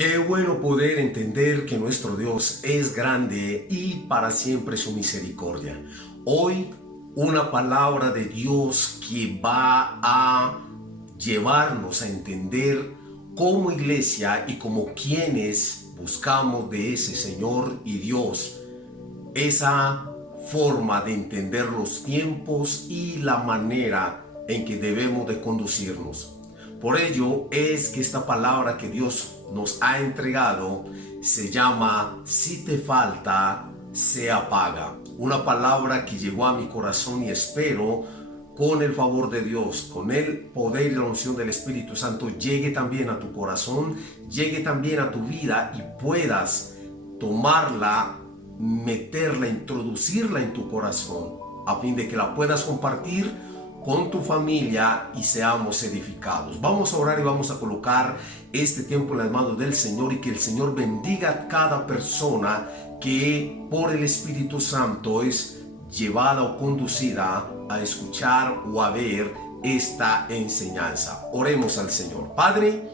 Qué bueno poder entender que nuestro Dios es grande y para siempre su misericordia. Hoy una palabra de Dios que va a llevarnos a entender como iglesia y como quienes buscamos de ese Señor y Dios esa forma de entender los tiempos y la manera en que debemos de conducirnos. Por ello es que esta palabra que Dios nos ha entregado se llama "Si te falta, se apaga". Una palabra que llegó a mi corazón y espero con el favor de Dios, con el poder y la unción del Espíritu Santo, llegue también a tu corazón, llegue también a tu vida y puedas tomarla, meterla, introducirla en tu corazón, a fin de que la puedas compartir con tu familia y seamos edificados. Vamos a orar y vamos a colocar este tiempo en las manos del Señor y que el Señor bendiga a cada persona que por el Espíritu Santo es llevada o conducida a escuchar o a ver esta enseñanza. Oremos al Señor. Padre,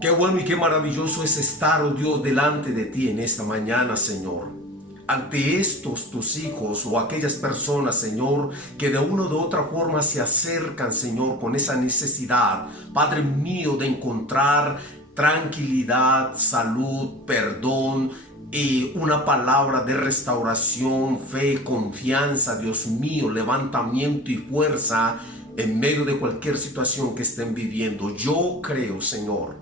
qué bueno y qué maravilloso es estar, oh Dios, delante de ti en esta mañana, Señor. Ante estos tus hijos o aquellas personas, Señor, que de una u de otra forma se acercan, Señor, con esa necesidad, Padre mío, de encontrar tranquilidad, salud, perdón y una palabra de restauración, fe, confianza, Dios mío, levantamiento y fuerza en medio de cualquier situación que estén viviendo. Yo creo, Señor,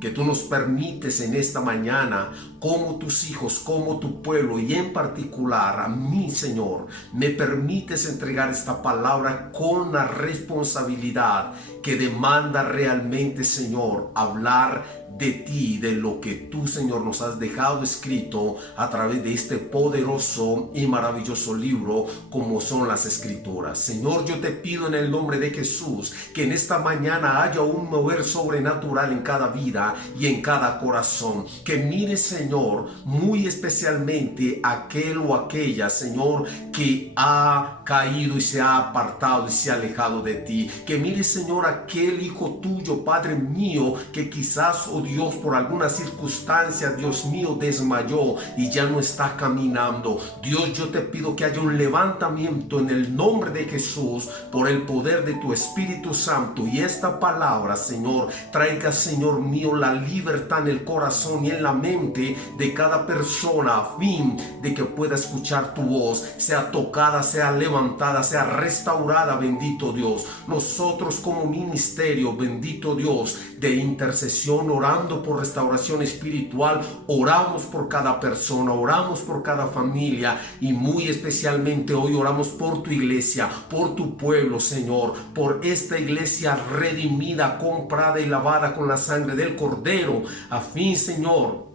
que tú nos permites en esta mañana, como tus hijos, como tu pueblo y en particular a mí, Señor, me permites entregar esta palabra con la responsabilidad que demanda realmente, Señor, hablar de ti, de lo que tú, Señor, nos has dejado escrito a través de este poderoso y maravilloso libro como son las Escrituras. Señor, yo te pido en el nombre de Jesús que en esta mañana haya un mover sobrenatural en cada vida y en cada corazón. Que mire, Señor, muy especialmente aquel o aquella, Señor, que ha caído y se ha apartado y se ha alejado de ti. Que mire, Señor, aquel hijo tuyo, Padre mío, que quizás, oh Dios, por alguna circunstancia, Dios mío, desmayó y ya no está caminando. Dios, yo te pido que haya un levantamiento en el nombre de Jesús por el poder de tu Espíritu Santo, y esta palabra, Señor, traiga, Señor mío, la libertad en el corazón y en la mente de cada persona, a fin de que pueda escuchar tu voz, sea tocada, sea levantada, sea restaurada, bendito Dios. Nosotros como ministerio, bendito Dios, de intercesión, orando por restauración espiritual, oramos por cada persona, oramos por cada familia y muy especialmente hoy oramos por tu iglesia, por tu pueblo, Señor, por esta iglesia redimida, comprada y lavada con la sangre del Cordero, a fin, Señor,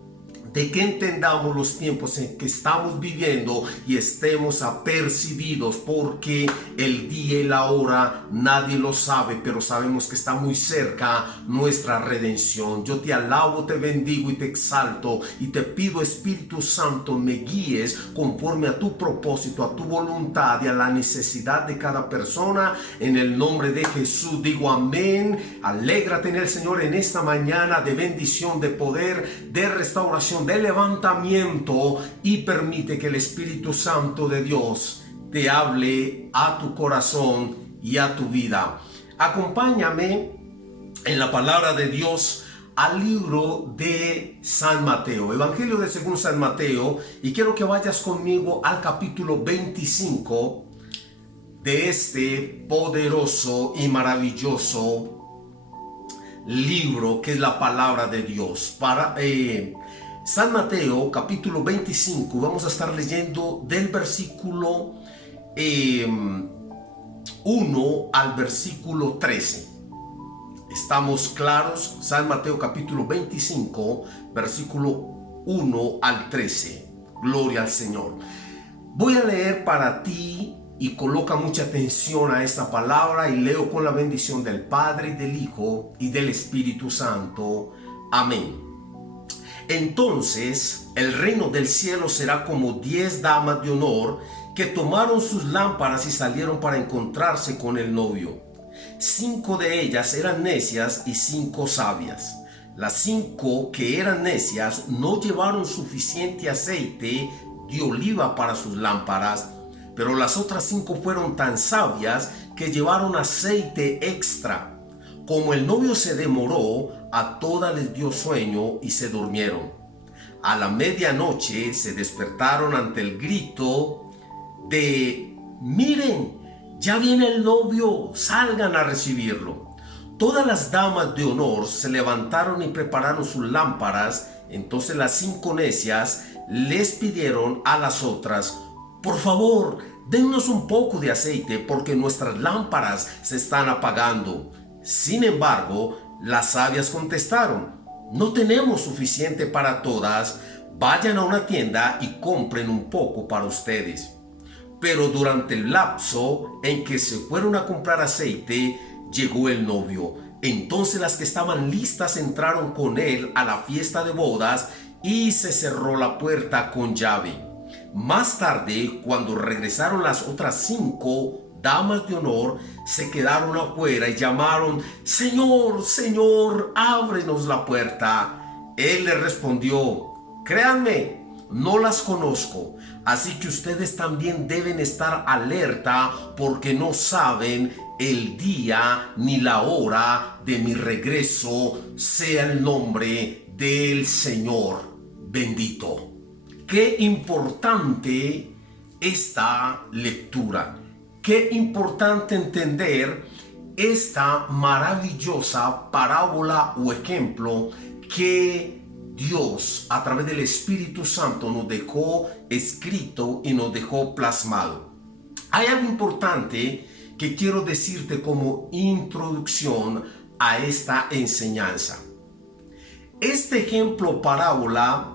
de que entendamos los tiempos en que estamos viviendo y estemos apercibidos, porque el día y la hora nadie lo sabe, pero sabemos que está muy cerca nuestra redención. Yo te alabo, te bendigo y te exalto y te pido, Espíritu Santo, me guíes conforme a tu propósito, a tu voluntad y a la necesidad de cada persona. En el nombre de Jesús digo amén. Alégrate en el Señor en esta mañana de bendición, de poder, de restauración, de levantamiento, y permite que el Espíritu Santo de Dios te hable a tu corazón y a tu vida. Acompáñame en la palabra de Dios al libro de San Mateo, Evangelio de según San Mateo, y quiero que vayas conmigo al capítulo 25 de este poderoso y maravilloso libro que es la palabra de Dios. San Mateo capítulo 25, vamos a estar leyendo del versículo 1 al versículo 13. ¿Estamos claros? San Mateo capítulo 25, versículo 1 al 13. Gloria al Señor. Voy a leer para ti y coloca mucha atención a esta palabra, y leo con la bendición del Padre, del Hijo y del Espíritu Santo. Amén. Entonces el reino del cielo será como 10 damas de honor que tomaron sus lámparas y salieron para encontrarse con el novio. 5 de ellas eran necias y 5 sabias. Las 5 que eran necias no llevaron suficiente aceite de oliva para sus lámparas, pero las otras 5 fueron tan sabias que llevaron aceite extra. Como el novio se demoró, a todas les dio sueño y se durmieron. A la medianoche se despertaron ante el grito de: miren, ya viene el novio, salgan a recibirlo. Todas las damas de honor se levantaron y prepararon sus lámparas. Entonces las 5 necias les pidieron a las otras: por favor, dennos un poco de aceite porque nuestras lámparas se están apagando. Sin embargo, las sabias contestaron: no tenemos suficiente para todas, vayan a una tienda y compren un poco para ustedes. Pero durante el lapso en que se fueron a comprar aceite, llegó el novio. Entonces las que estaban listas entraron con él a la fiesta de bodas y se cerró la puerta con llave. Más tarde, cuando regresaron las otras 5 damas de honor, se quedaron afuera y llamaron: Señor, Señor, ábrenos la puerta. Él les respondió: créanme, no las conozco, así que ustedes también deben estar alerta porque no saben el día ni la hora de mi regreso, sea el nombre del Señor bendito. Qué importante esta lectura. Qué importante entender esta maravillosa parábola o ejemplo que Dios a través del Espíritu Santo nos dejó escrito y nos dejó plasmado. Hay algo importante que quiero decirte como introducción a esta enseñanza. Este ejemplo parábola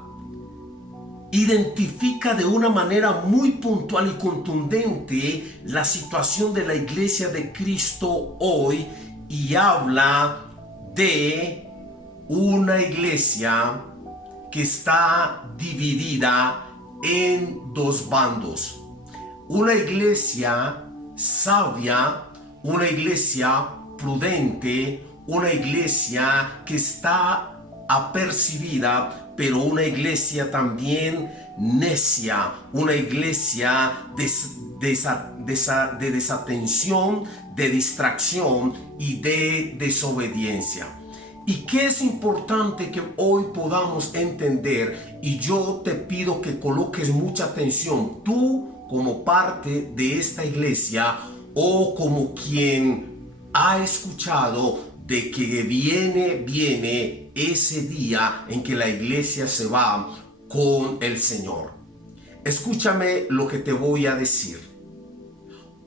identifica de una manera muy puntual y contundente la situación de la iglesia de Cristo hoy y habla de una iglesia que está dividida en 2 bandos. Una iglesia sabia, una iglesia prudente, una iglesia que está apercibida, pero una iglesia también necia, una iglesia de desatención, de distracción y de desobediencia. ¿Y qué es importante que hoy podamos entender? Y yo te pido que coloques mucha atención, tú como parte de esta iglesia o como quien ha escuchado de que viene ese día en que la iglesia se va con el Señor. Escúchame lo que te voy a decir.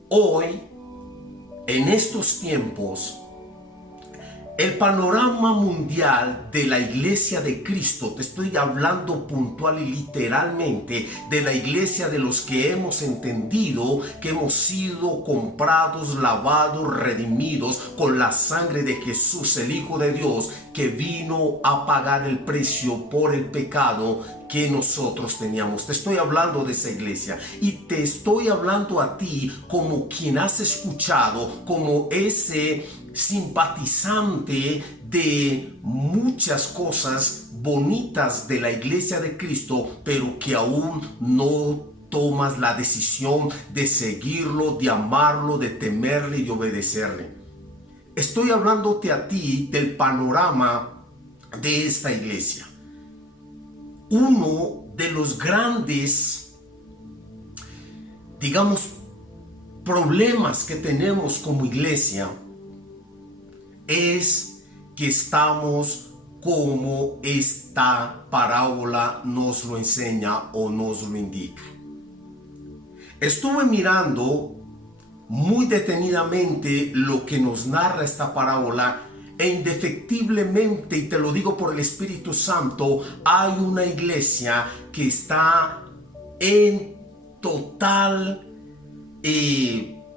Hoy, en estos tiempos, el panorama mundial de la iglesia de Cristo, te estoy hablando puntual y literalmente de la iglesia de los que hemos entendido que hemos sido comprados, lavados, redimidos con la sangre de Jesús, el Hijo de Dios, que vino a pagar el precio por el pecado que nosotros teníamos. Te estoy hablando de esa iglesia y te estoy hablando a ti como quien has escuchado, como ese simpatizante de muchas cosas bonitas de la iglesia de Cristo, pero que aún no tomas la decisión de seguirlo, de amarlo, de temerle y de obedecerle. Estoy hablándote a ti del panorama de esta iglesia. Uno de los grandes, digamos, problemas que tenemos como iglesia es que estamos como esta parábola nos lo enseña o nos lo indica. Estuve mirando muy detenidamente lo que nos narra esta parábola e indefectiblemente, y te lo digo por el Espíritu Santo, hay una iglesia que está en total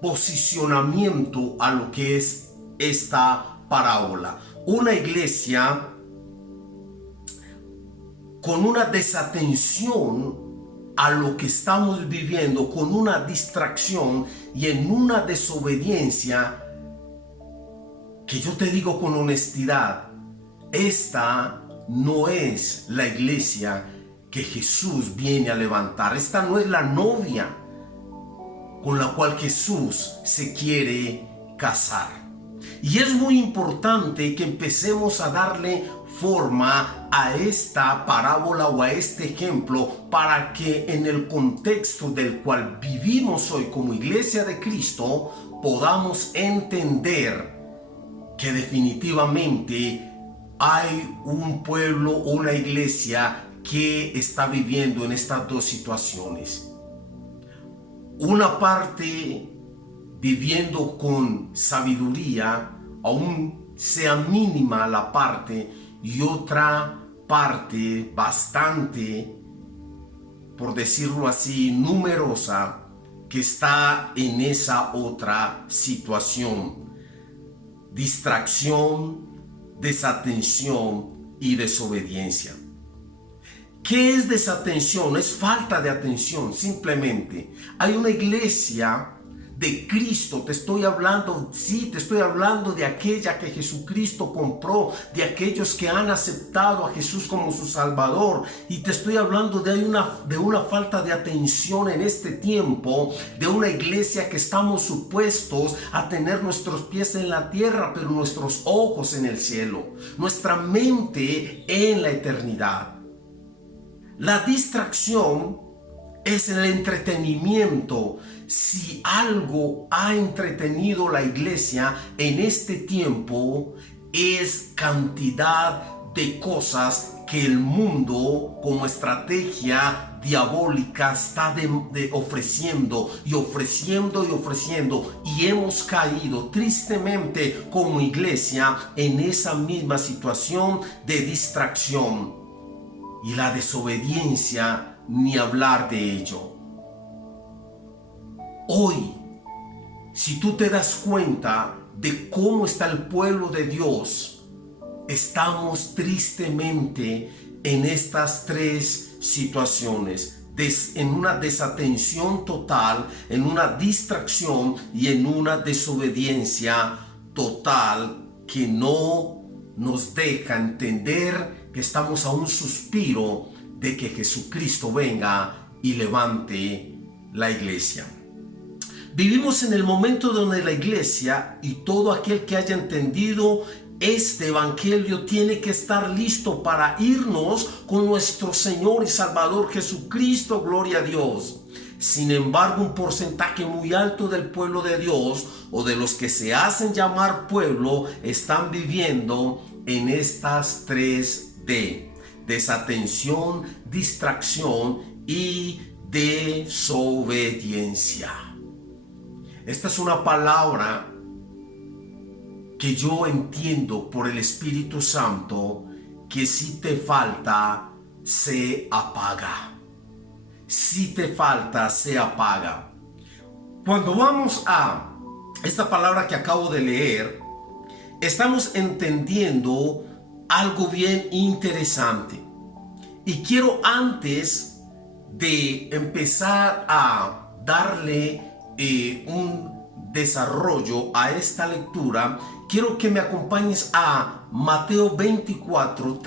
posicionamiento a lo que es esta parábola. Una iglesia con una desatención a lo que estamos viviendo, con una distracción y en una desobediencia que yo te digo con honestidad, esta no es la iglesia que Jesús viene a levantar. Esta no es la novia con la cual Jesús se quiere casar. Y es muy importante que empecemos a darle forma a esta parábola o a este ejemplo para que en el contexto del cual vivimos hoy como iglesia de Cristo podamos entender que definitivamente hay un pueblo o una iglesia que está viviendo en estas dos situaciones. Una parte viviendo con sabiduría, aún sea mínima la parte, y otra parte bastante, por decirlo así, numerosa, que está en esa otra situación. Distracción, desatención y desobediencia. ¿Qué es desatención? Es falta de atención, simplemente. Hay una iglesia de Cristo, te estoy hablando de aquella que Jesucristo compró, de aquellos que han aceptado a Jesús como su Salvador, y te estoy hablando de una falta de atención en este tiempo, de una iglesia que estamos supuestos a tener nuestros pies en la tierra, pero nuestros ojos en el cielo, nuestra mente en la eternidad. La distracción es el entretenimiento. Si algo ha entretenido la iglesia en este tiempo, es cantidad de cosas que el mundo como estrategia diabólica está ofreciendo y ofreciendo y ofreciendo, y hemos caído tristemente como iglesia en esa misma situación de distracción. Y la desobediencia, ni hablar de ello. Hoy, si tú te das cuenta de cómo está el pueblo de Dios, estamos tristemente en estas tres situaciones, en una desatención total, en una distracción y en una desobediencia total que no nos deja entender que estamos a un suspiro de que Jesucristo venga y levante la iglesia. Vivimos en el momento donde la iglesia y todo aquel que haya entendido este evangelio tiene que estar listo para irnos con nuestro Señor y Salvador Jesucristo, gloria a Dios. Sin embargo, un porcentaje muy alto del pueblo de Dios, o de los que se hacen llamar pueblo, están viviendo en estas 3D: desatención, distracción y desobediencia. Esta es una palabra que yo entiendo por el Espíritu Santo que si te falta, se apaga. Si te falta, se apaga. Cuando vamos a esta palabra que acabo de leer, estamos entendiendo algo bien interesante. Y quiero, antes de empezar a darle un desarrollo a esta lectura, quiero que me acompañes a Mateo 24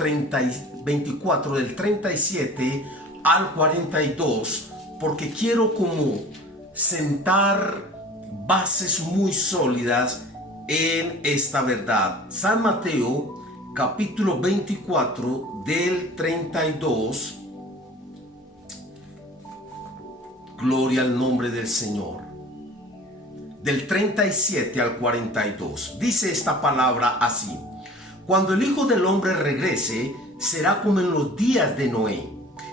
del 37 al 42, porque quiero como sentar bases muy sólidas en esta verdad. San Mateo capítulo 24 del 32. Gloria al nombre del Señor. Del 37 al 42. Dice esta palabra así: cuando el Hijo del Hombre regrese, será como en los días de Noé.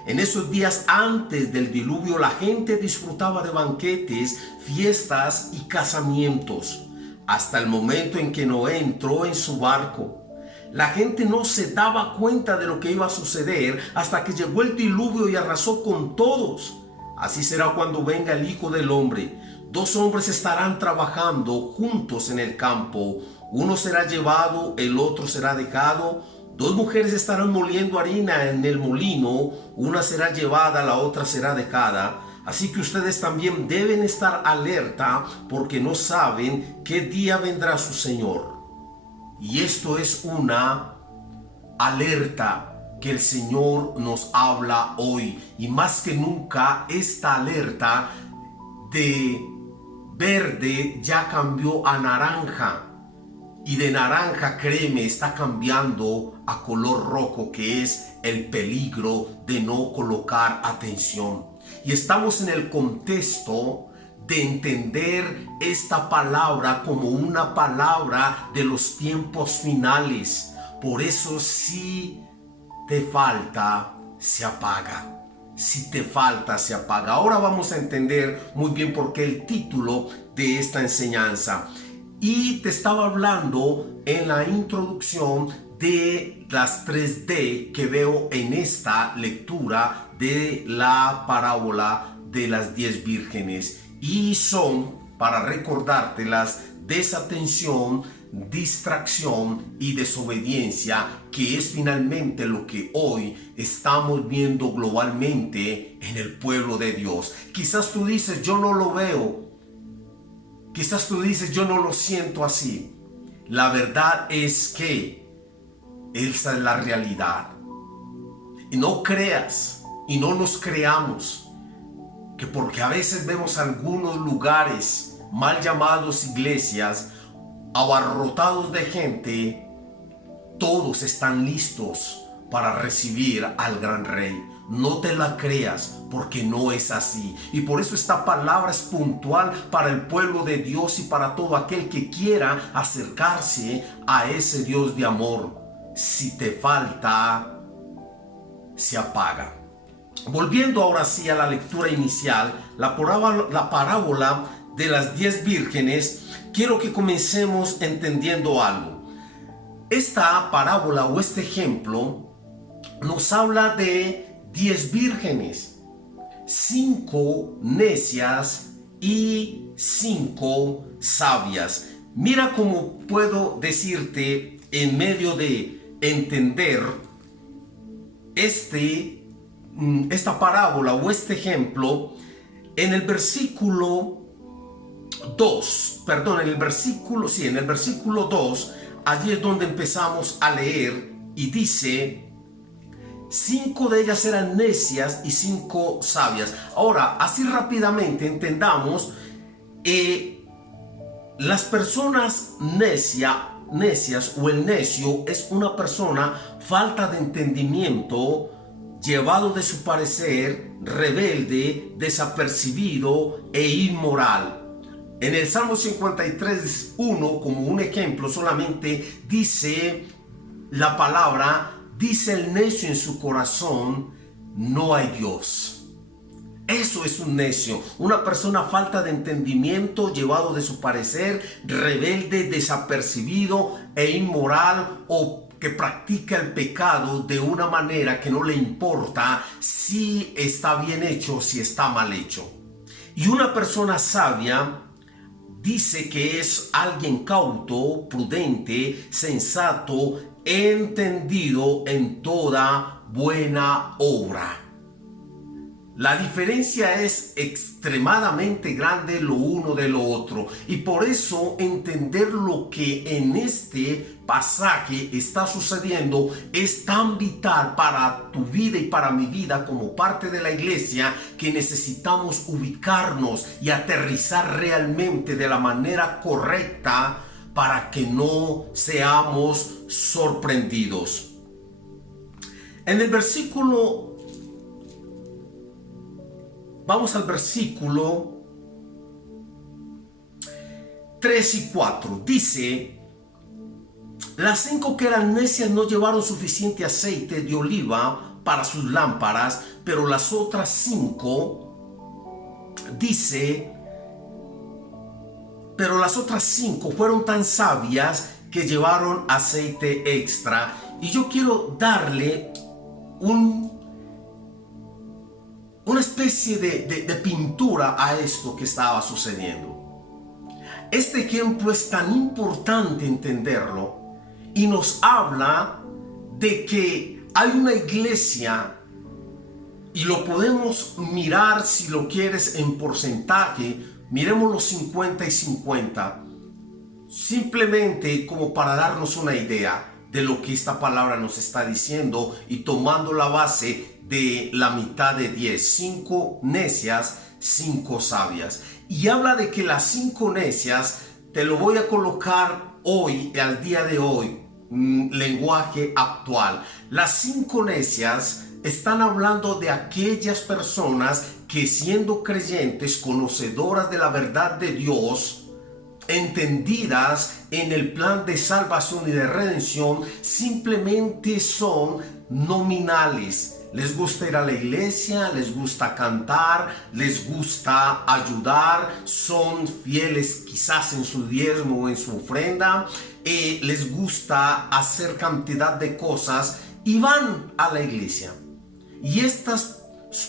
En esos días antes del diluvio, la gente disfrutaba de banquetes, fiestas y casamientos, hasta el momento en que Noé entró en su barco. La gente no se daba cuenta de lo que iba a suceder hasta que llegó el diluvio y arrasó con todos. Así será cuando venga el Hijo del Hombre. 2 hombres estarán trabajando juntos en el campo. Uno será llevado, el otro será dejado. 2 mujeres estarán moliendo harina en el molino. Una será llevada, la otra será dejada. Así que ustedes también deben estar alerta, porque no saben qué día vendrá su Señor. Y esto es una alerta que el Señor nos habla hoy. Y más que nunca, esta alerta de verde ya cambió a naranja. Y de naranja, créeme, está cambiando a color rojo, que es el peligro de no colocar atención. Y estamos en el contexto de entender esta palabra como una palabra de los tiempos finales. Por eso, si te falta, se apaga. Si te falta, se apaga. Ahora vamos a entender muy bien por qué el título de esta enseñanza. Y te estaba hablando en la introducción de las 3D que veo en esta lectura de la parábola de las 10 vírgenes. Y son, para recordártelas, desatención, distracción y desobediencia, que es finalmente lo que hoy estamos viendo globalmente en el pueblo de Dios. Quizás tú dices, yo no lo veo. Quizás tú dices, yo no lo siento así. La verdad es que esa es la realidad. Y no creas y no nos creamos que porque a veces vemos algunos lugares mal llamados iglesias, abarrotados de gente, todos están listos para recibir al gran rey. No te la creas, porque no es así. Y por eso esta palabra es puntual para el pueblo de Dios y para todo aquel que quiera acercarse a ese Dios de amor. Si te falta, se apaga. Volviendo ahora sí a la lectura inicial, la parábola de las 10 vírgenes, quiero que comencemos entendiendo algo. Esta parábola o este ejemplo nos habla de 10 vírgenes, 5 necias y 5 sabias. Mira cómo puedo decirte en medio de entender esta parábola o este ejemplo. En el versículo 2, en el versículo 2, allí es donde empezamos a leer y dice: 5 de ellas eran necias y 5 sabias. Ahora, así rápidamente entendamos, las personas necias o el necio es una persona falta de entendimiento, llevado de su parecer, rebelde, desapercibido e inmoral. En el Salmo 53:1, como un ejemplo solamente, dice la palabra: dice el necio en su corazón, no hay Dios. Eso es un necio, una persona falta de entendimiento, llevado de su parecer, rebelde, desapercibido e inmoral, o que practica el pecado de una manera que no le importa si está bien hecho o si está mal hecho. Y una persona sabia dice que es alguien cauto, prudente, sensato, entendido en toda buena obra. La diferencia es extremadamente grande lo uno de lo otro, y por eso entender lo que en este pasaje está sucediendo es tan vital para tu vida y para mi vida como parte de la iglesia, que necesitamos ubicarnos y aterrizar realmente de la manera correcta para que no seamos sorprendidos. En el versículo, vamos al versículo 3 y 4. Dice: las 5 que eran necias no llevaron suficiente aceite de oliva para sus lámparas, pero las otras 5, dice, pero las otras 5 fueron tan sabias que llevaron aceite extra. Y yo quiero darle una especie de pintura a esto que estaba sucediendo. Este ejemplo es tan importante entenderlo, y nos habla de que hay una iglesia, y lo podemos mirar, si lo quieres, en porcentaje. Miremos los 50 y 50, simplemente como para darnos una idea. de lo que esta palabra nos está diciendo y tomando la base de la mitad de 10, 5 necias, 5 sabias. Y habla de que las 5 necias, te lo voy a colocar hoy, al día de hoy, lenguaje actual. Las 5 necias están hablando de aquellas personas que, siendo creyentes, conocedoras de la verdad de Dios, entendidas en el plan de salvación y de redención, simplemente son nominales. Les gusta ir a la iglesia, les gusta cantar, les gusta ayudar, son fieles quizás en su diezmo o en su ofrenda, les gusta hacer cantidad de cosas y van a la iglesia. Y estas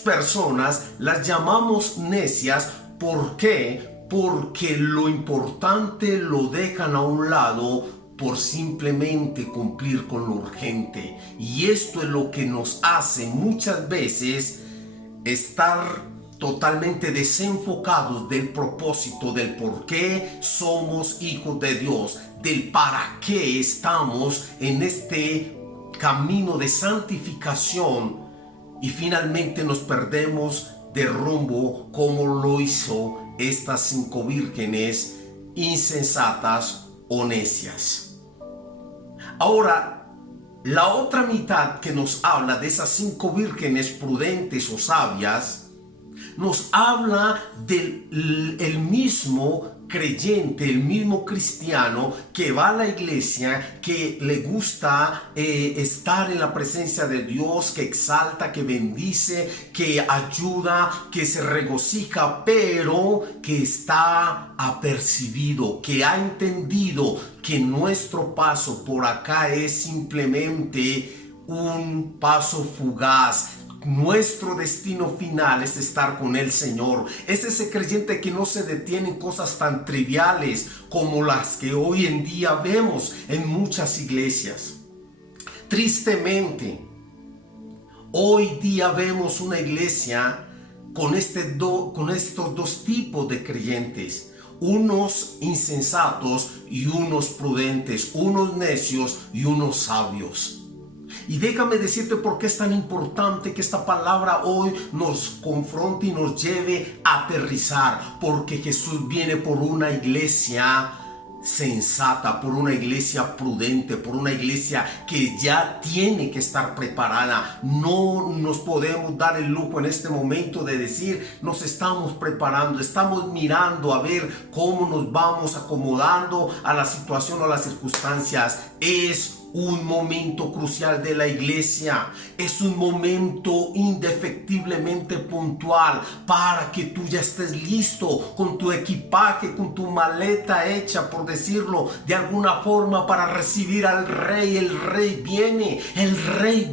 personas las llamamos necias. ¿Por qué? Porque lo importante lo dejan a un lado por simplemente cumplir con lo urgente. Y esto es lo que nos hace muchas veces estar totalmente desenfocados del propósito, del por qué somos hijos de Dios, del para qué estamos en este camino de santificación, y finalmente nos perdemos de rumbo como lo hizo estas 5 vírgenes insensatas o necias. Ahora, la otra mitad que nos habla de esas 5 vírgenes prudentes o sabias, nos habla del mismo creyente, el mismo cristiano que va a la iglesia, que le gusta estar en la presencia de Dios, que exalta, que bendice, que ayuda, que se regocija, pero que está apercibido, que ha entendido que nuestro paso por acá es simplemente un paso fugaz. Nuestro destino final es estar con el Señor. Es ese creyente que no se detiene en cosas tan triviales como las que hoy en día vemos en muchas iglesias. Tristemente, hoy día vemos una iglesia con estos dos tipos de creyentes. Unos insensatos y unos prudentes, unos necios y unos sabios. Y déjame decirte por qué es tan importante que esta palabra hoy nos confronte y nos lleve a aterrizar. Porque Jesús viene por una iglesia sensata, por una iglesia prudente, por una iglesia que ya tiene que estar preparada. No nos podemos dar el lujo en este momento de decir nos estamos preparando, estamos mirando a ver cómo nos vamos acomodando a la situación o a las circunstancias. Es un momento crucial de la iglesia, es un momento indefectiblemente puntual para que tú ya estés listo con tu equipaje, con tu maleta hecha, por decirlo de alguna forma, para recibir al Rey. El Rey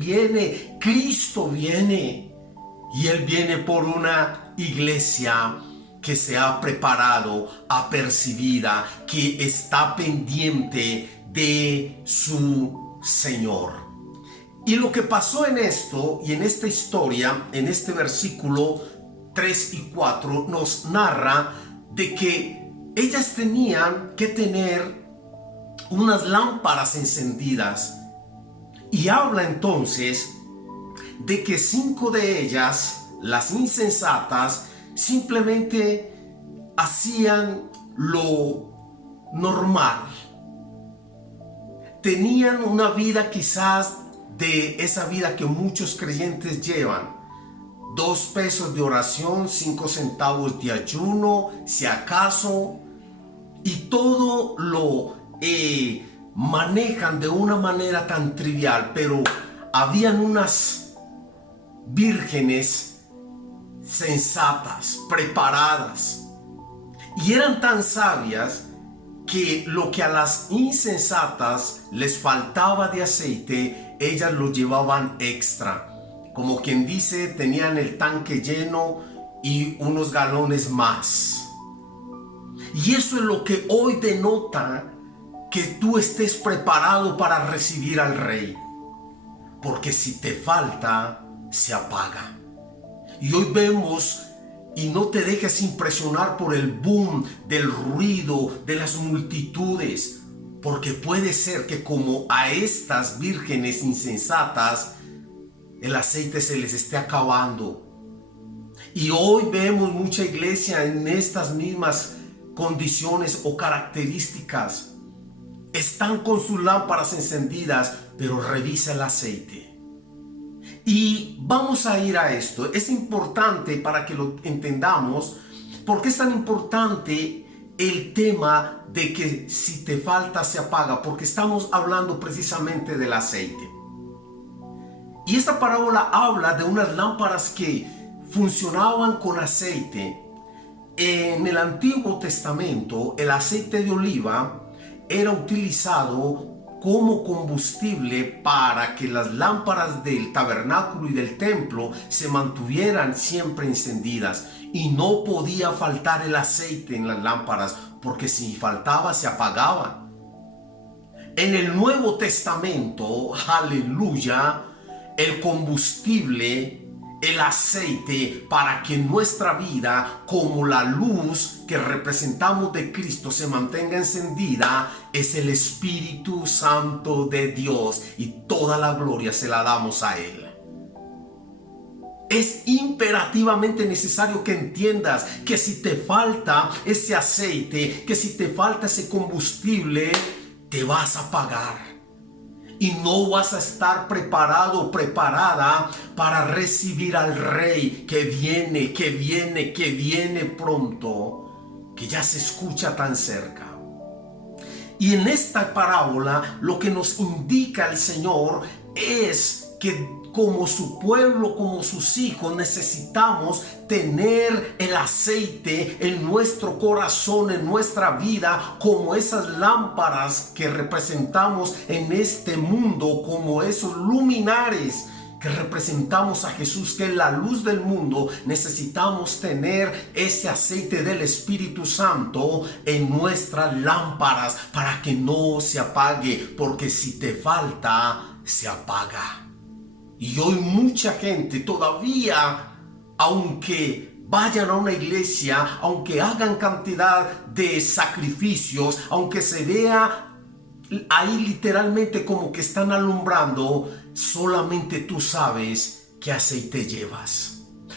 viene, Cristo viene, y Él viene por una iglesia que se ha preparado, apercibida, que está pendiente de su Señor. Y lo que pasó en esto y en esta historia, en este versículo 3 y 4, nos narra de que ellas tenían que tener unas lámparas encendidas. Y habla entonces de que 5 de ellas, las insensatas, simplemente hacían lo normal. Tenían una vida quizás de esa vida que muchos creyentes llevan. 2 pesos de oración, 5 centavos de ayuno, si acaso. Y todo lo manejan de una manera tan trivial. Pero habían unas vírgenes sensatas, preparadas. Y eran tan sabias que lo que a las insensatas les faltaba de aceite, ellas lo llevaban extra. Como quien dice, tenían el tanque lleno y unos galones más. Y eso es lo que hoy denota que tú estés preparado para recibir al Rey. Porque si te falta, se apaga. Y hoy vemos, y no te dejes impresionar por el boom del ruido de las multitudes, Porque puede ser que como a estas vírgenes insensatas el aceite se les esté acabando. Y hoy vemos mucha iglesia en estas mismas condiciones o características. Están con sus lámparas encendidas, pero revisa el aceite. Y vamos a ir a esto. Es importante para que lo entendamos. ¿Por qué es tan importante el tema de que si te falta se apaga? Porque estamos hablando precisamente del aceite. Y esta parábola habla de unas lámparas que funcionaban con aceite. En el Antiguo Testamento, el aceite de oliva era utilizado como combustible para que las lámparas del tabernáculo y del templo se mantuvieran siempre encendidas, y no podía faltar el aceite en las lámparas, porque si faltaba se apagaban. En el Nuevo Testamento, aleluya, el combustible, el aceite para que nuestra vida, como la luz que representamos de Cristo, se mantenga encendida, es el Espíritu Santo de Dios, y toda la gloria se la damos a Él. Es imperativamente necesario que entiendas que si te falta ese aceite, que si te falta ese combustible, te vas a apagar. Y no vas a estar preparado o preparada para recibir al Rey que viene, que viene, que viene pronto, que ya se escucha tan cerca. Y en esta parábola lo que nos indica el Señor es que como su pueblo, como sus hijos, necesitamos tener el aceite en nuestro corazón, en nuestra vida, como esas lámparas que representamos en este mundo, como esos luminares que representamos a Jesús, que es la luz del mundo. Necesitamos tener ese aceite del Espíritu Santo en nuestras lámparas para que no se apague, porque si te falta, se apaga. Y hoy mucha gente todavía, aunque vayan a una iglesia, aunque hagan cantidad de sacrificios, aunque se vea ahí literalmente como que están alumbrando, solamente tú sabes qué aceite llevas.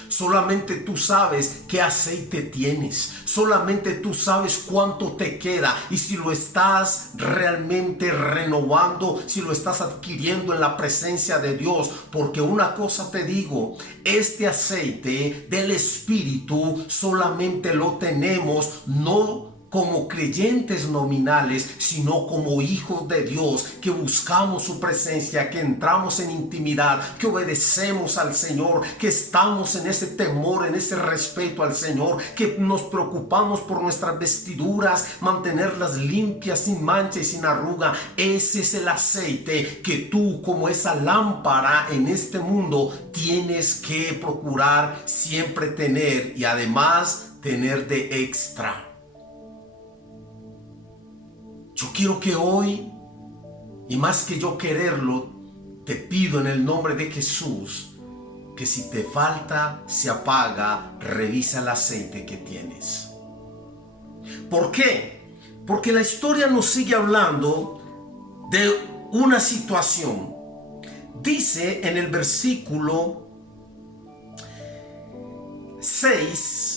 Solamente tú sabes qué aceite tienes. Solamente tú sabes cuánto te queda y si lo estás realmente renovando, si lo estás adquiriendo en la presencia de Dios. Porque una cosa te digo, este aceite del Espíritu solamente lo tenemos no como creyentes nominales, sino como hijos de Dios, que buscamos su presencia, que entramos en intimidad, que obedecemos al Señor, que estamos en ese temor, en ese respeto al Señor, que nos preocupamos por nuestras vestiduras, mantenerlas limpias, sin mancha y sin arruga. Ese es el aceite que tú, como esa lámpara en este mundo, tienes que procurar siempre tener, y además tener de extra. Yo quiero que hoy, y más que yo quererlo, te pido en el nombre de Jesús, que si te falta, se apaga, revisa el aceite que tienes. ¿Por qué? Porque la historia nos sigue hablando de una situación. Dice en el versículo 6,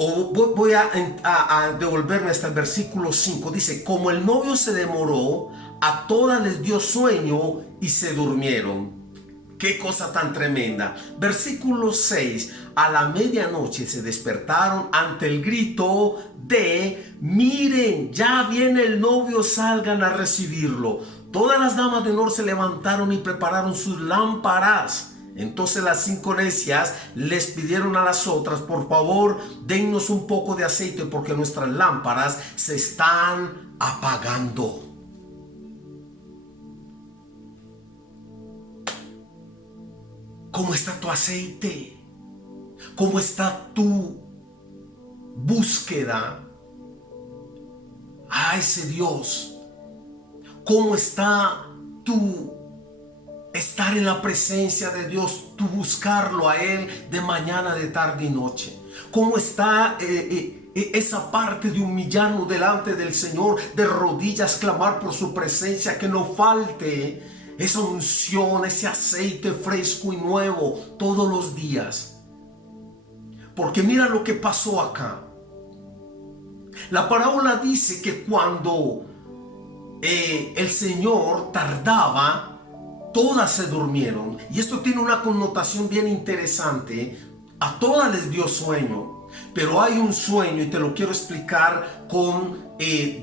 o voy a devolverme hasta el versículo 5. Dice: como el novio se demoró, a todas les dio sueño y se durmieron. Qué cosa tan tremenda. Versículo 6: a la medianoche se despertaron ante el grito de: miren, ya viene el novio, salgan a recibirlo. Todas las damas de honor se levantaron y prepararon sus lámparas. Entonces las 5 necias les pidieron a las otras: por favor, dennos un poco de aceite, porque nuestras lámparas se están apagando. ¿Cómo está tu aceite? ¿Cómo está tu búsqueda a ese Dios? ¿Cómo está tu estar en la presencia de Dios, tú buscarlo a Él de mañana, de tarde y noche? ¿Cómo está esa parte de humillarnos delante del Señor, de rodillas clamar por su presencia, que no falte esa unción, ese aceite fresco y nuevo todos los días. Porque mira lo que pasó acá. La parábola dice que cuando el Señor tardaba, todas se durmieron. Y esto tiene una connotación bien interesante. A todas les dio sueño. Pero hay un sueño, y te lo quiero explicar con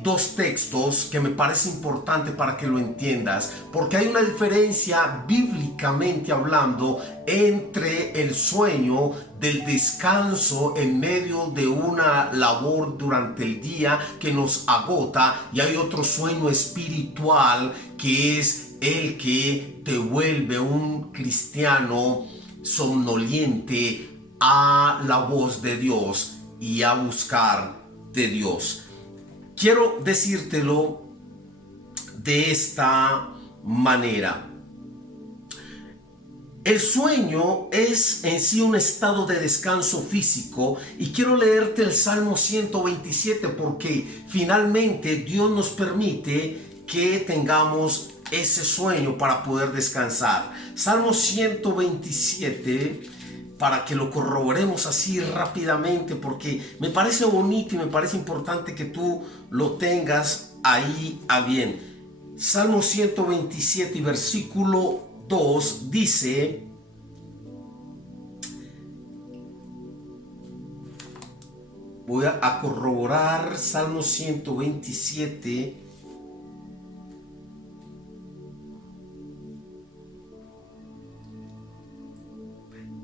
dos textos que me parece importante para que lo entiendas, porque hay una diferencia bíblicamente hablando entre el sueño del descanso en medio de una labor durante el día que nos agota, y hay otro sueño espiritual que es el que te vuelve un cristiano somnoliente a la voz de Dios y a buscar de Dios. Quiero decírtelo de esta manera. El sueño es en sí un estado de descanso físico, y quiero leerte el Salmo 127 porque finalmente Dios nos permite que tengamos ese sueño para poder descansar. Salmo 127, para que lo corroboremos así rápidamente, porque me parece bonito y me parece importante que tú lo tengas ahí a bien. Salmo 127 y versículo 2 dice: voy a corroborar Salmo 127.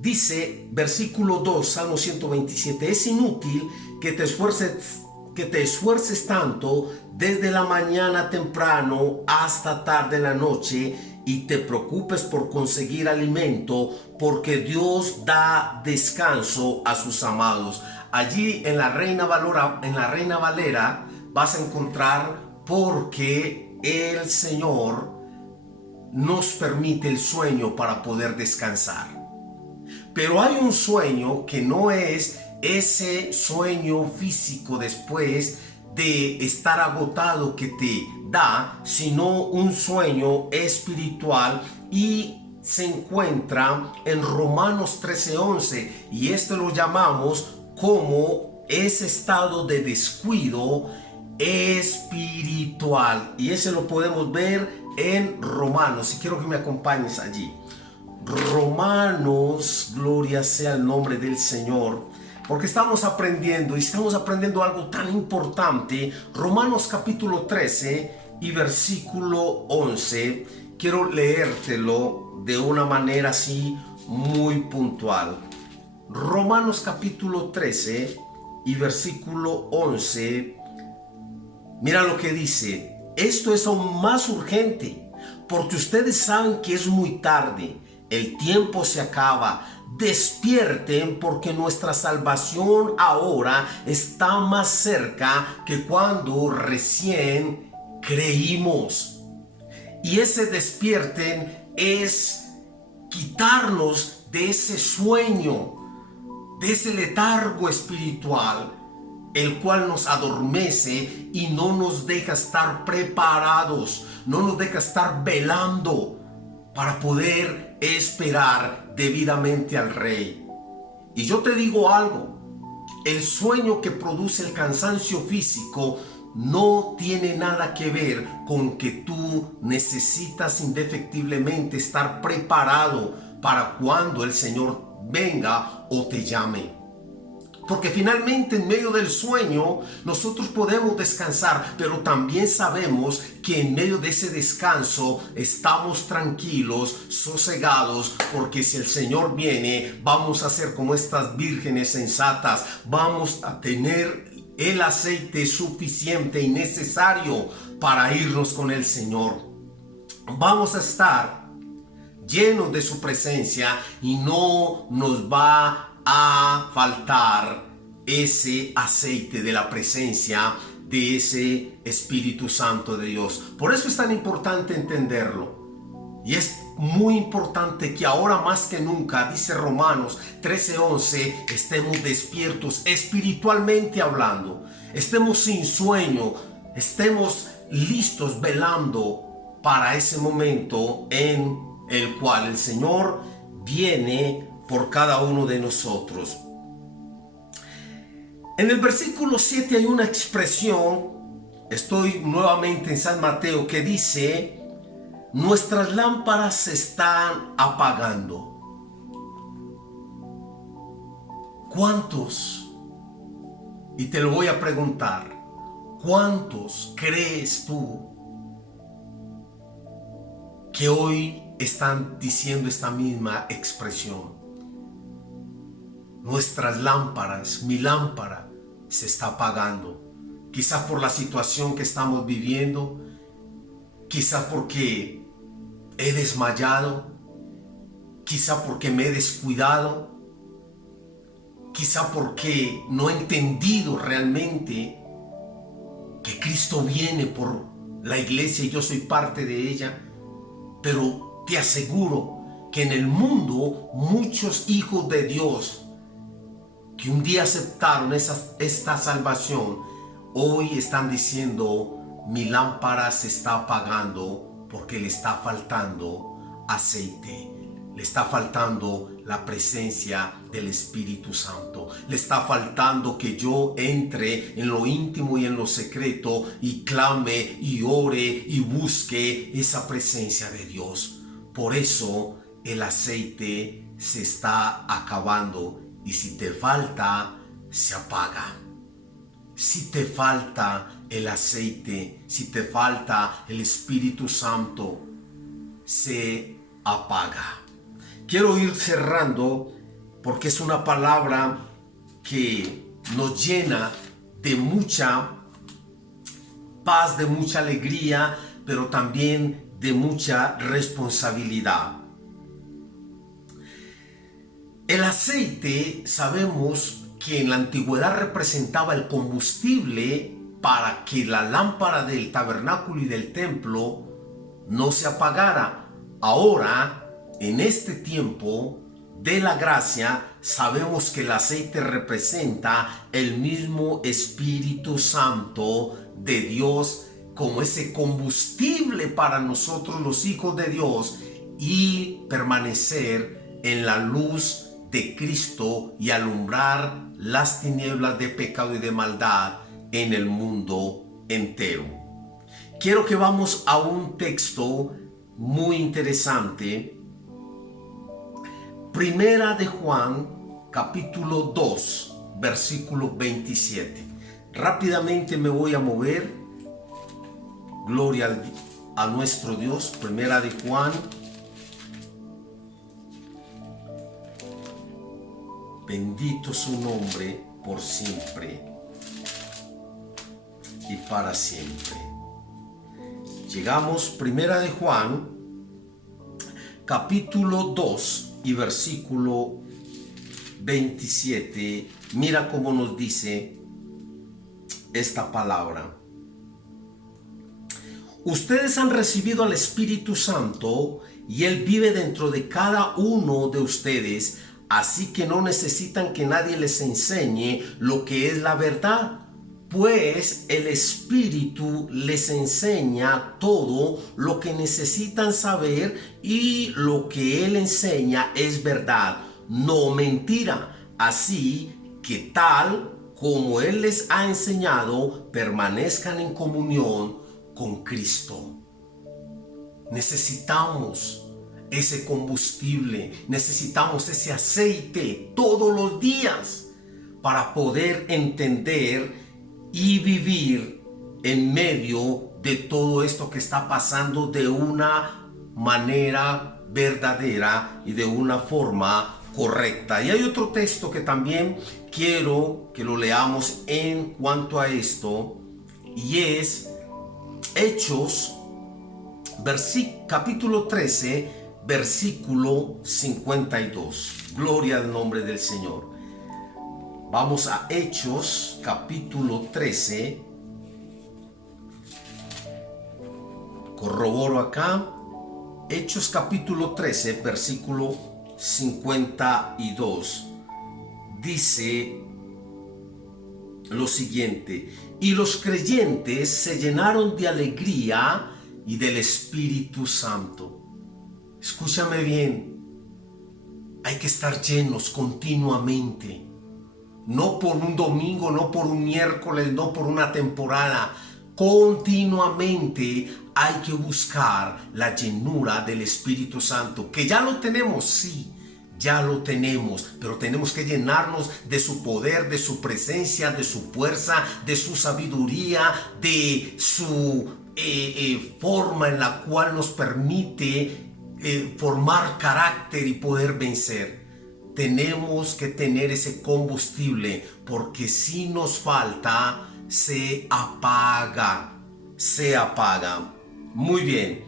Dice, versículo 2, Salmo 127, es inútil que te esfuerces tanto desde la mañana temprano hasta tarde en la noche y te preocupes por conseguir alimento, porque Dios da descanso a sus amados. Allí en la Reina Valera vas a encontrar: porque el Señor nos permite el sueño para poder descansar. Pero hay un sueño que no es ese sueño físico después de estar agotado que te da, sino un sueño espiritual, y se encuentra en Romanos 13:11, y esto lo llamamos como ese estado de descuido espiritual, y ese lo podemos ver en Romanos, y quiero que me acompañes allí. Romanos, gloria sea el nombre del Señor, porque estamos aprendiendo algo tan importante. Romanos capítulo 13 y versículo 11, quiero leértelo de una manera así muy puntual. Romanos capítulo 13 y versículo 11, mira lo que dice: esto es aún más urgente, porque ustedes saben que es muy tarde. El tiempo se acaba. Despierten, porque nuestra salvación ahora está más cerca que cuando recién creímos. Y ese despierten es quitarnos de ese sueño, de ese letargo espiritual, el cual nos adormece y no nos deja estar preparados, no nos deja estar velando para poder esperar debidamente al Rey. Y yo te digo algo: el sueño que produce el cansancio físico no tiene nada que ver con que tú necesitas indefectiblemente estar preparado para cuando el Señor venga o te llame. Porque finalmente en medio del sueño nosotros podemos descansar, pero también sabemos que en medio de ese descanso estamos tranquilos, sosegados, porque si el Señor viene, vamos a ser como estas vírgenes sensatas, vamos a tener el aceite suficiente y necesario para irnos con el Señor. Vamos a estar llenos de su presencia y no nos va a faltar ese aceite de la presencia de ese Espíritu Santo de Dios. Por eso es tan importante entenderlo. Y es muy importante que ahora más que nunca, dice Romanos 13:11, estemos despiertos espiritualmente hablando, estemos sin sueño, estemos listos velando para ese momento en el cual el Señor viene por cada uno de nosotros. En el versículo 7 hay una expresión, estoy nuevamente en San Mateo, que dice: nuestras lámparas se están apagando. ¿Cuántos? Y te lo voy a preguntar, ¿cuántos crees tú que hoy están diciendo esta misma expresión? Nuestras lámparas, mi lámpara se está apagando. Quizás por la situación que estamos viviendo, quizás porque he desmayado, quizá porque me he descuidado, quizá porque no he entendido realmente que Cristo viene por la iglesia y yo soy parte de ella. Pero te aseguro que en el mundo muchos hijos de Dios que un día aceptaron esta salvación, hoy están diciendo: mi lámpara se está apagando porque le está faltando aceite, le está faltando la presencia del Espíritu Santo, le está faltando que yo entre en lo íntimo y en lo secreto y clame y ore y busque esa presencia de Dios. Por eso el aceite se está acabando, y si te falta, se apaga. Si te falta el aceite, si te falta el Espíritu Santo, se apaga. Quiero ir cerrando porque es una palabra que nos llena de mucha paz, de mucha alegría, pero también de mucha responsabilidad. El aceite, sabemos que en la antigüedad representaba el combustible para que la lámpara del tabernáculo y del templo no se apagara. Ahora, en este tiempo de la gracia, sabemos que el aceite representa el mismo Espíritu Santo de Dios como ese combustible para nosotros los hijos de Dios y permanecer en la luz de Cristo y alumbrar las tinieblas de pecado y de maldad en el mundo entero. Quiero que vamos a un texto muy interesante. Primera de Juan, capítulo 2, versículo 27. Rápidamente me voy a mover. Gloria a nuestro Dios. Primera de Juan, bendito su nombre por siempre y para siempre. Llegamos, Primera de Juan, capítulo 2 y versículo 27. Mira cómo nos dice esta palabra. Ustedes han recibido al Espíritu Santo y Él vive dentro de cada uno de ustedes. Así que no necesitan que nadie les enseñe lo que es la verdad, pues el Espíritu les enseña todo lo que necesitan saber y lo que Él enseña es verdad, no mentira. Así que tal como Él les ha enseñado, permanezcan en comunión con Cristo. Necesitamos ese combustible, necesitamos ese aceite todos los días para poder entender y vivir en medio de todo esto que está pasando de una manera verdadera y de una forma correcta. Y hay otro texto que también quiero que lo leamos en cuanto a esto, y es Hechos, capítulo 13, versículo 52. Gloria al nombre del Señor. Vamos a Hechos, capítulo 13. Corroboro acá. Hechos capítulo 13, versículo 52, dice lo siguiente: y los creyentes se llenaron de alegría y del Espíritu Santo. Escúchame bien, hay que estar llenos continuamente, no por un domingo, no por un miércoles, no por una temporada. Continuamente hay que buscar la llenura del Espíritu Santo, que ya lo tenemos, sí, ya lo tenemos, pero tenemos que llenarnos de su poder, de su presencia, de su fuerza, de su sabiduría, de su forma en la cual nos permite formar carácter y poder vencer. Tenemos que tener ese combustible, porque si nos falta, se apaga. Muy bien.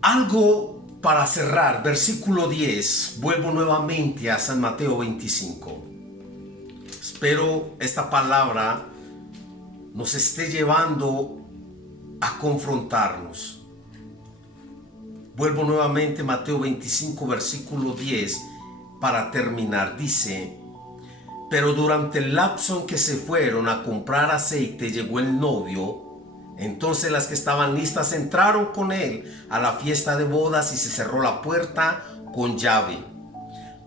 Algo para cerrar, versículo 10. Vuelvo nuevamente a San Mateo 25. Espero esta palabra nos esté llevando a confrontarnos. Vuelvo nuevamente a Mateo 25, versículo 10, para terminar. Dice: pero durante el lapso en que se fueron a comprar aceite, llegó el novio. Entonces las que estaban listas entraron con él a la fiesta de bodas y se cerró la puerta con llave.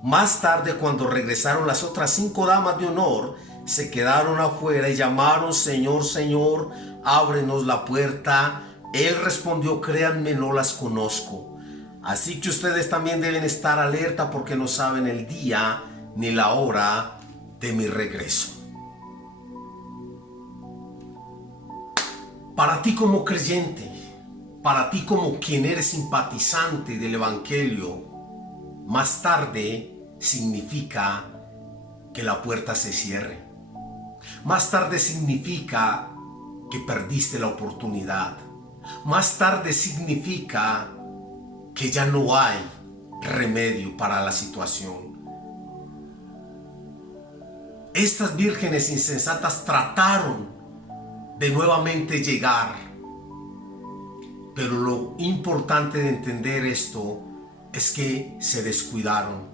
Más tarde, cuando regresaron las otras 5 damas de honor, se quedaron afuera y llamaron: Señor, Señor, ábrenos la puerta. Él respondió: créanme, no las conozco. Así que ustedes también deben estar alerta, porque no saben el día ni la hora de mi regreso. Para ti como creyente, para ti como quien eres simpatizante del Evangelio, más tarde significa que la puerta se cierre. Más tarde significa que perdiste la oportunidad. Más tarde significa que ya no hay remedio para la situación. Estas vírgenes insensatas trataron de nuevamente llegar, pero lo importante de entender esto es que se descuidaron.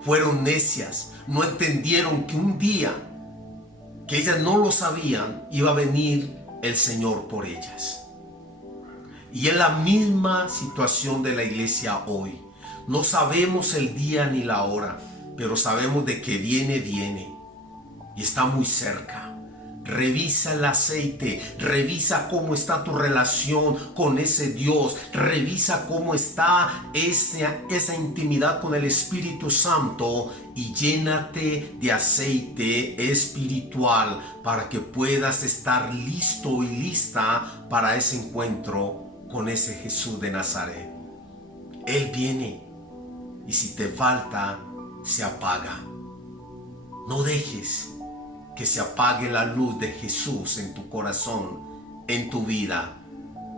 Fueron necias, no entendieron que un día, que ellas no lo sabían, iba a venir el Señor por ellas. Y es la misma situación de la iglesia hoy. No sabemos el día ni la hora, pero sabemos de que viene y está muy cerca. Revisa el aceite, revisa cómo está tu relación con ese Dios, revisa cómo está esa intimidad con el Espíritu Santo, y llénate de aceite espiritual para que puedas estar listo y lista para ese encuentro con ese Jesús de Nazaret. Él viene, y si te falta, se apaga. No dejes que se apague la luz de Jesús en tu corazón, en tu vida.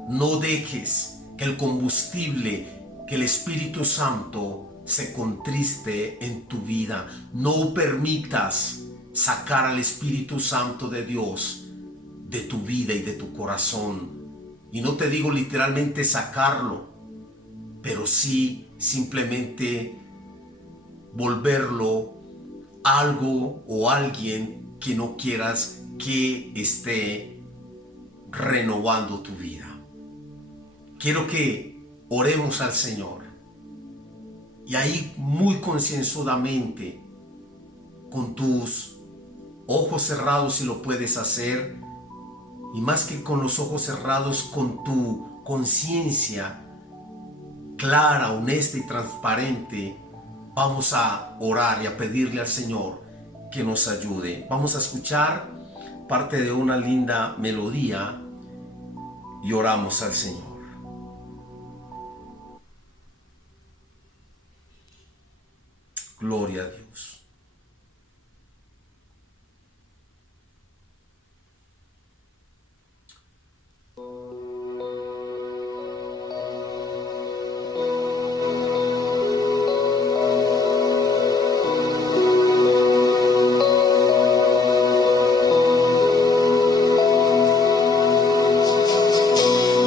No dejes que el combustible, que el Espíritu Santo se contriste en tu vida. No permitas sacar al Espíritu Santo de Dios de tu vida y de tu corazón. Y no te digo literalmente sacarlo, pero sí simplemente volverlo algo o alguien que no quieras que esté renovando tu vida. Quiero que oremos al Señor, y ahí muy concienzudamente, con tus ojos cerrados, si lo puedes hacer, y más que con los ojos cerrados, con tu conciencia clara, honesta y transparente, vamos a orar y a pedirle al Señor que nos ayude. Vamos a escuchar parte de una linda melodía y oramos al Señor. Gloria a Dios.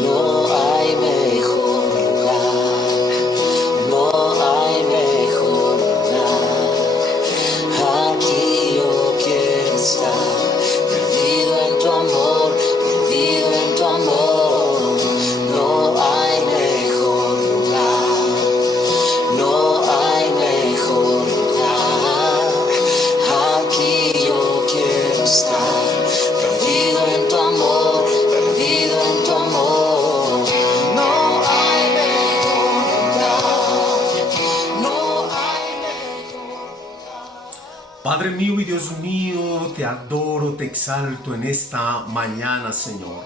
No Padre mío y Dios mío, te adoro, te exalto en esta mañana, Señor.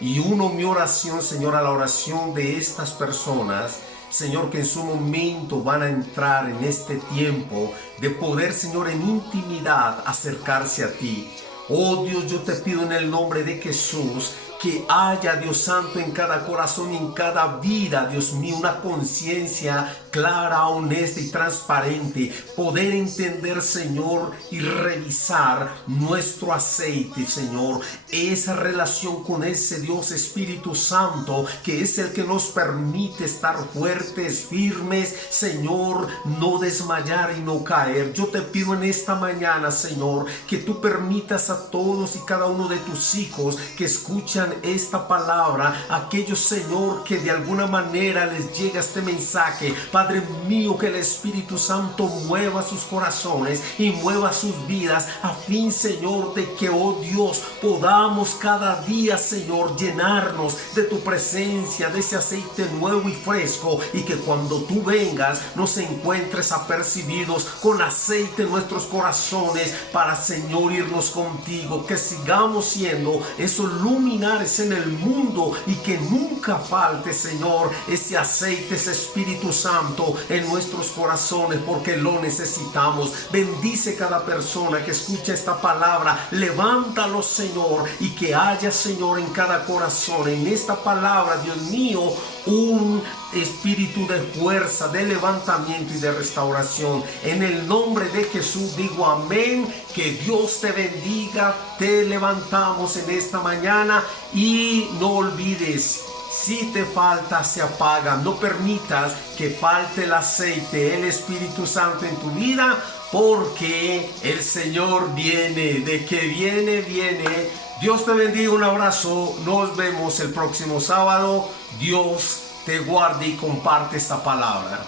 Y uno mi oración, Señor, a la oración de estas personas, Señor, que en su momento van a entrar en este tiempo de poder, Señor, en intimidad acercarse a ti. Oh Dios, yo te pido en el nombre de Jesús que haya, Dios Santo, en cada corazón y en cada vida, Dios mío, una conciencia clara, honesta y transparente. Poder entender, Señor, y revisar nuestro aceite, Señor. Esa relación con ese Dios Espíritu Santo, que es el que nos permite estar fuertes, firmes, Señor, no desmayar y no caer. Yo te pido en esta mañana, Señor, que tú permitas a todos y cada uno de tus hijos que escuchan esta palabra, aquellos, Señor, que de alguna manera les llega este mensaje, Padre mío, que el Espíritu Santo mueva sus corazones y mueva sus vidas a fin, Señor, de que, oh Dios, podamos cada día, Señor, llenarnos de tu presencia, de ese aceite nuevo y fresco, y que cuando tú vengas nos encuentres apercibidos con aceite en nuestros corazones para, Señor, irnos contigo, que sigamos siendo esos luminares en el mundo y que nunca falte, Señor, ese aceite, ese Espíritu Santo en nuestros corazones, porque lo necesitamos. Bendice cada persona que escucha esta palabra, levántalo, Señor, y que haya, Señor, en cada corazón, en esta palabra, Dios mío, un espíritu de fuerza, de levantamiento y de restauración. En el nombre de Jesús digo amén. Que Dios te bendiga. Te levantamos en esta mañana y no olvides, si te falta, se apaga. No permitas que falte el aceite, el Espíritu Santo en tu vida, porque el Señor viene. De que viene, viene. Dios te bendiga, un abrazo. Nos vemos el próximo sábado. Dios te guarde y comparte esta palabra.